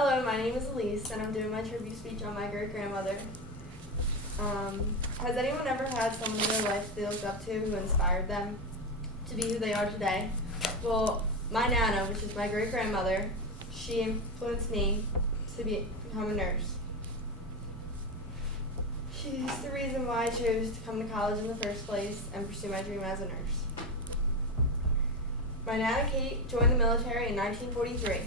Hello, my name is Elise, and I'm doing my tribute speech on my great-grandmother. Has anyone ever had someone in their life they looked up to who inspired them to be who they are today? Well, my Nana, which is my great-grandmother, she influenced me to become a nurse. She's the reason why I chose to come to college in the first place and pursue my dream as a nurse. My Nana Kate joined the military in 1943.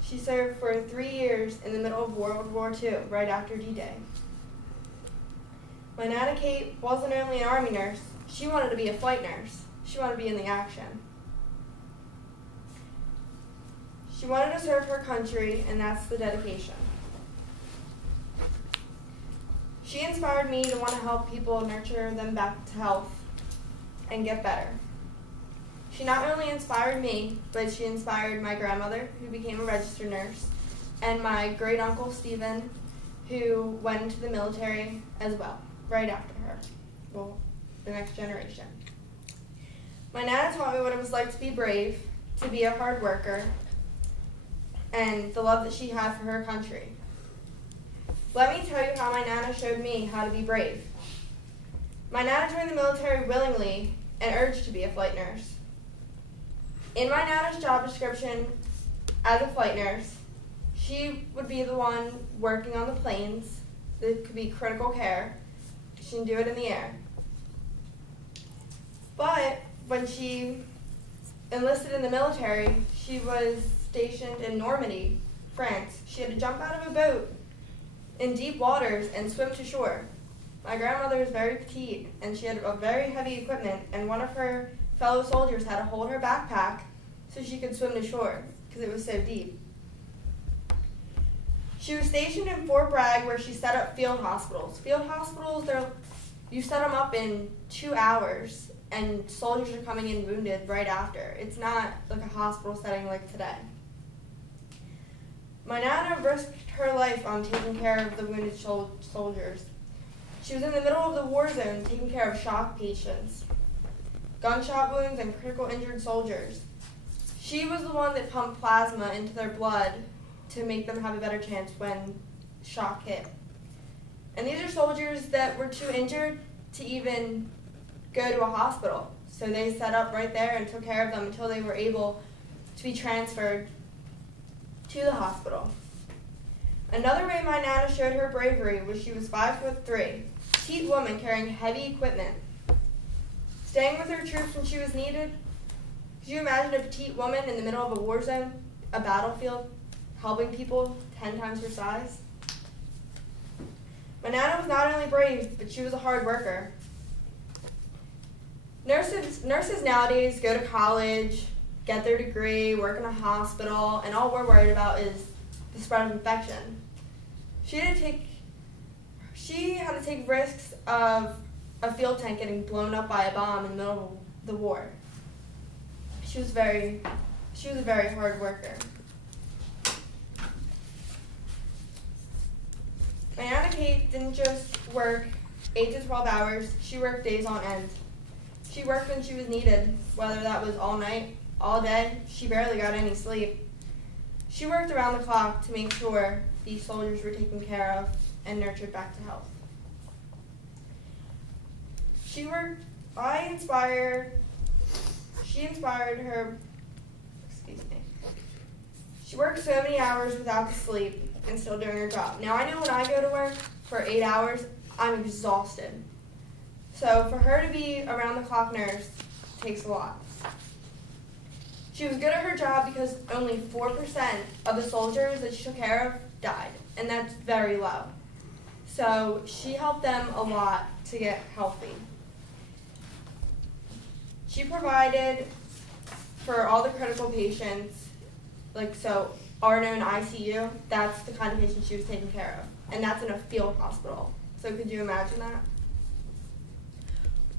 She served for 3 years in the middle of World War II, right after D-Day. My Nana Kate wasn't only an Army nurse, she wanted to be a flight nurse. She wanted to be in the action. She wanted to serve her country, and that's the dedication. She inspired me to want to help people nurture them back to health and get better. She not only inspired me, but she inspired my grandmother, who became a registered nurse, and my great-uncle Stephen, who went into the military as well, right after her. Well, the next generation. My Nana taught me what it was like to be brave, to be a hard worker, and the love that she had for her country. Let me tell you how my Nana showed me how to be brave. My Nana joined the military willingly and urged to be a flight nurse. In my Nana's job description as a flight nurse, she would be the one working on the planes. That could be critical care. She didn't do it in the air. But when she enlisted in the military, she was stationed in Normandy, France. She had to jump out of a boat in deep waters and swim to shore. My grandmother was very petite, and she had a very heavy equipment, and one of her fellow soldiers had to hold her backpack so she could swim to shore because it was so deep. She was stationed in Fort Bragg, where she set up field hospitals. Field hospitals, you set them up in 2 hours, and soldiers are coming in wounded right after. It's not like a hospital setting like today. My Nana risked her life on taking care of the wounded soldiers. She was in the middle of the war zone taking care of shock patients, gunshot wounds, and critical injured soldiers. She was the one that pumped plasma into their blood to make them have a better chance when shock hit. And these are soldiers that were too injured to even go to a hospital. So they set up right there and took care of them until they were able to be transferred to the hospital. Another way my Nana showed her bravery was she was 5'3", petite woman carrying heavy equipment, staying with her troops when she was needed. Could you imagine a petite woman in the middle of a war zone, a battlefield, helping people 10 times her size? My Nana was not only brave, but she was a hard worker. Nurses nowadays go to college, get their degree, work in a hospital, and all we're worried about is the spread of infection. She had to take risks of a field tank getting blown up by a bomb in the middle of the war. She was a very hard worker. My Nana Kate didn't just work 8 to 12 hours, she worked days on end. She worked when she was needed, whether that was all night, all day. She barely got any sleep. She worked around the clock to make sure these soldiers were taken care of and nurtured back to health. She worked so many hours without the sleep and still doing her job. Now I know when I go to work for 8 hours, I'm exhausted. So for her to be around the clock nurse takes a lot. She was good at her job because only 4% of the soldiers that she took care of died, and that's very low. So she helped them a lot to get healthy. She provided for all the critical patients, RNO and ICU, that's the kind of patient she was taking care of, and that's in a field hospital. So could you imagine that?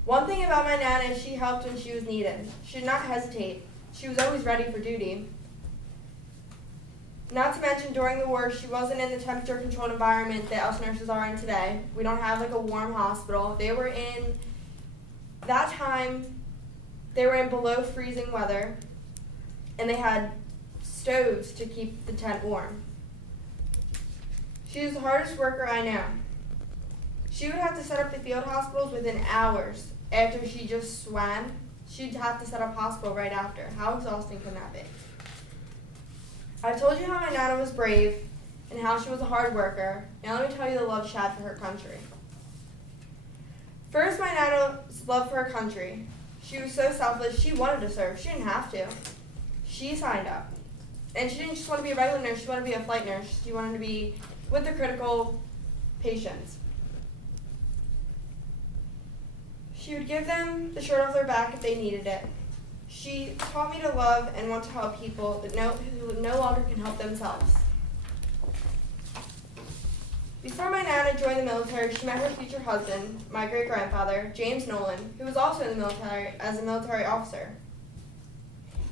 One thing about my Nana is she helped when she was needed. She did not hesitate. She was always ready for duty. Not to mention, during the war, she wasn't in the temperature-controlled environment that us nurses are in today. We don't have a warm hospital. That time, they were in below freezing weather, and they had stoves to keep the tent warm. She is the hardest worker I know. She would have to set up the field hospitals within hours. After she just swam, she'd have to set up hospital right after. How exhausting can that be? I told you how my Nana was brave and how she was a hard worker. Now let me tell you the love she had for her country. First, my Nana's love for her country. She was so selfless, she wanted to serve. She didn't have to. She signed up. And she didn't just want to be a regular nurse, she wanted to be a flight nurse. She wanted to be with the critical patients. She would give them the shirt off their back if they needed it. She taught me to love and want to help people who no longer can help themselves. Before my Nana joined the military, she met her future husband, my great-grandfather, James Nolan, who was also in the military as a military officer.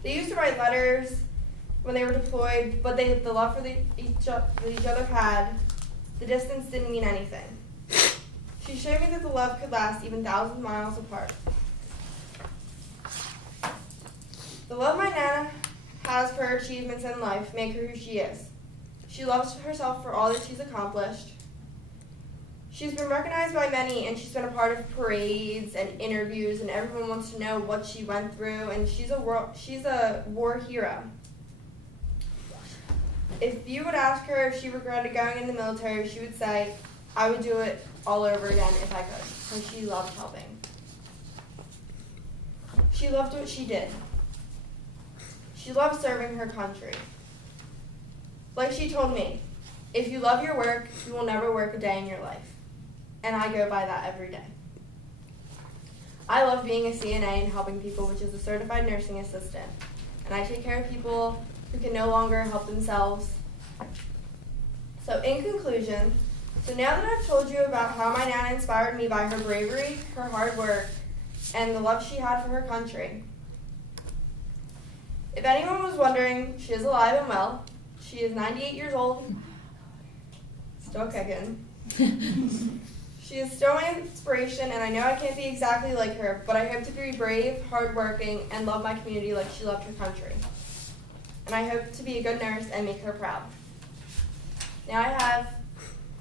They used to write letters when they were deployed, but the love for each other had, the distance didn't mean anything. She showed me that the love could last even thousands of miles apart. The love my Nana has for her achievements in life make her who she is. She loves herself for all that she's accomplished. She's been recognized by many, and she's been a part of parades and interviews, and everyone wants to know what she went through, and she's a war hero. If you would ask her if she regretted going in the military, she would say, I would do it all over again if I could, because she loved helping. She loved what she did. She loved serving her country. Like she told me, if you love your work, you will never work a day in your life. And I go by that every day. I love being a CNA and helping people, which is a certified nursing assistant. And I take care of people who can no longer help themselves. So in conclusion, so now that I've told you about how my Nana inspired me by her bravery, her hard work, and the love she had for her country, if anyone was wondering, she is alive and well. She is 98 years old, still kicking. She is still my inspiration, and I know I can't be exactly like her, but I hope to be brave, hardworking, and love my community like she loved her country. And I hope to be a good nurse and make her proud. Now I have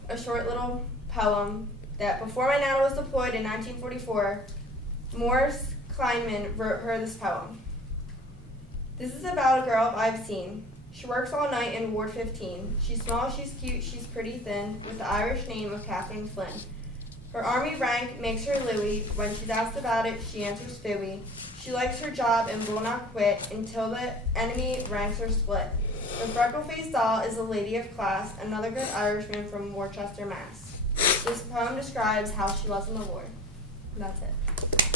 a short little poem that before my Nana was deployed in 1944, Morris Kleinman wrote her this poem. This is about a girl I've seen. She works all night in Ward 15. She's small, she's cute, she's pretty thin, with the Irish name of Catherine Flynn. Her Army rank makes her Louie. When she's asked about it, she answers Phooey. She likes her job and will not quit until the enemy ranks are split. The freckle-faced doll is a lady of class, another good Irishman from Worcester, Mass. This poem describes how she was in the war. And that's it.